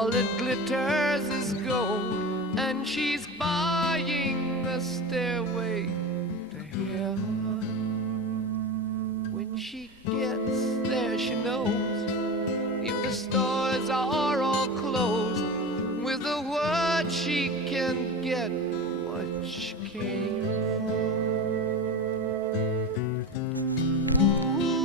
All it glitters is gold, and she's buying a stairway to heaven. When she gets there, she knows if the stores are all closed, with a word she can get what she came for. Ooh,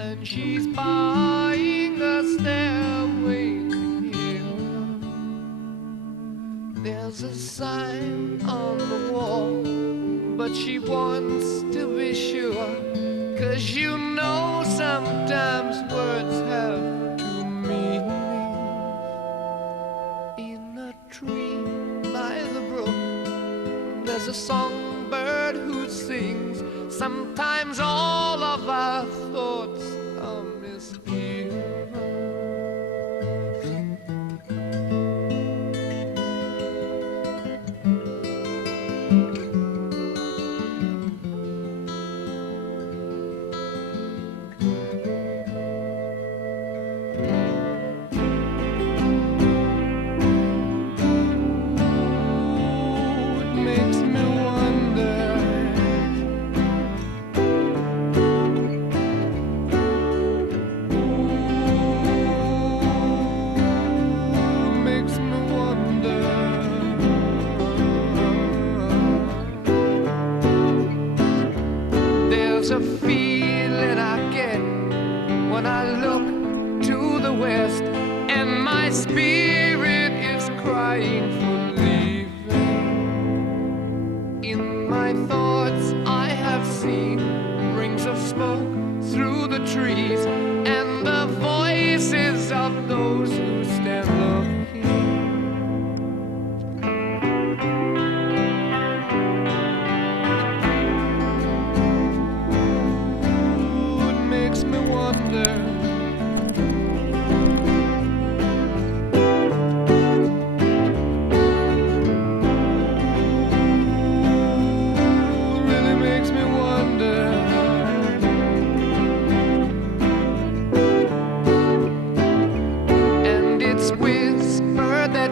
and she's buying a stairway to heaven. There's a sign on the wall, but she wants to be sure, 'cause you know sometimes words have two meanings. In a tree by the brook, there's a songbird who sings. Sometimes all of our thoughts are misgiven. There's a feeling I get when I look to the west, and my spirit is crying for leaving. In my thoughts I have seen rings of smoke through the trees, and the voices of those who stand looking.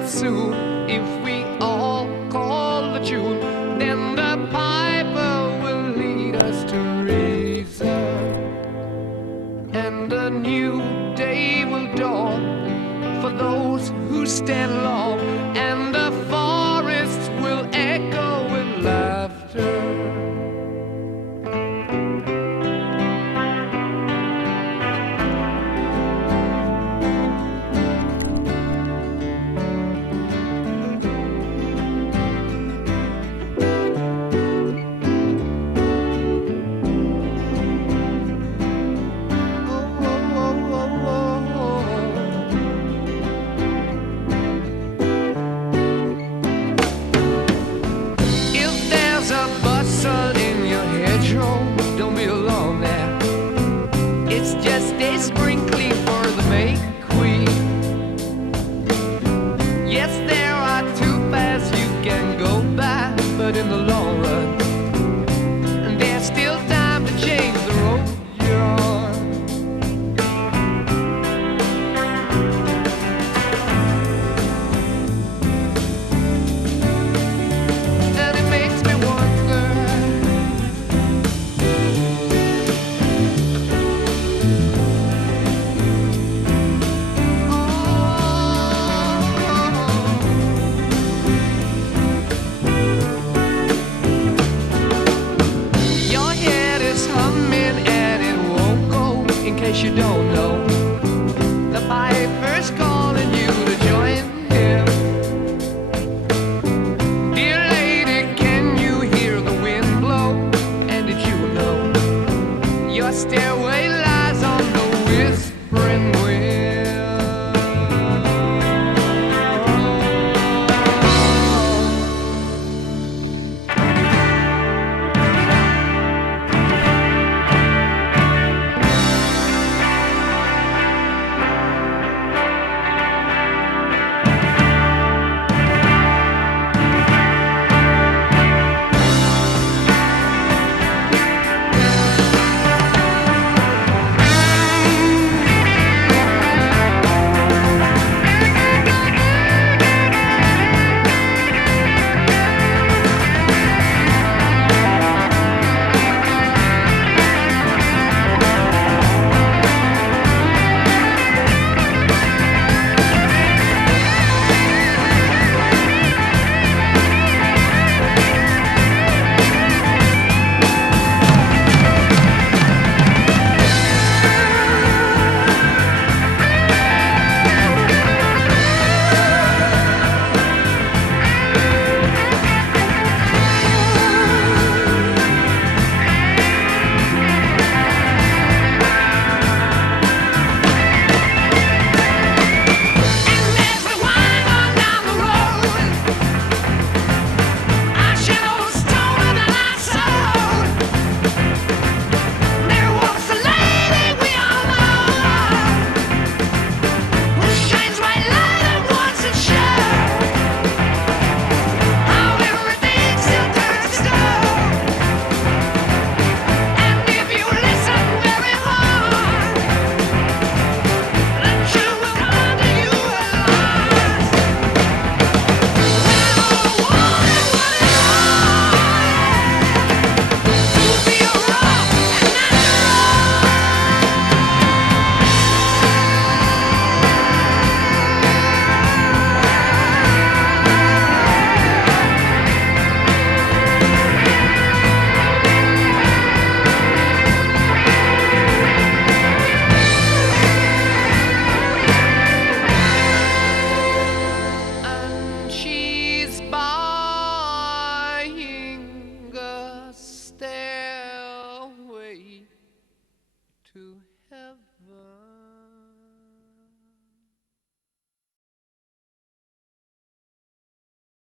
Soon, if we all call the tune, then the piper will lead us to reason, and a new day will dawn for those who stand long, and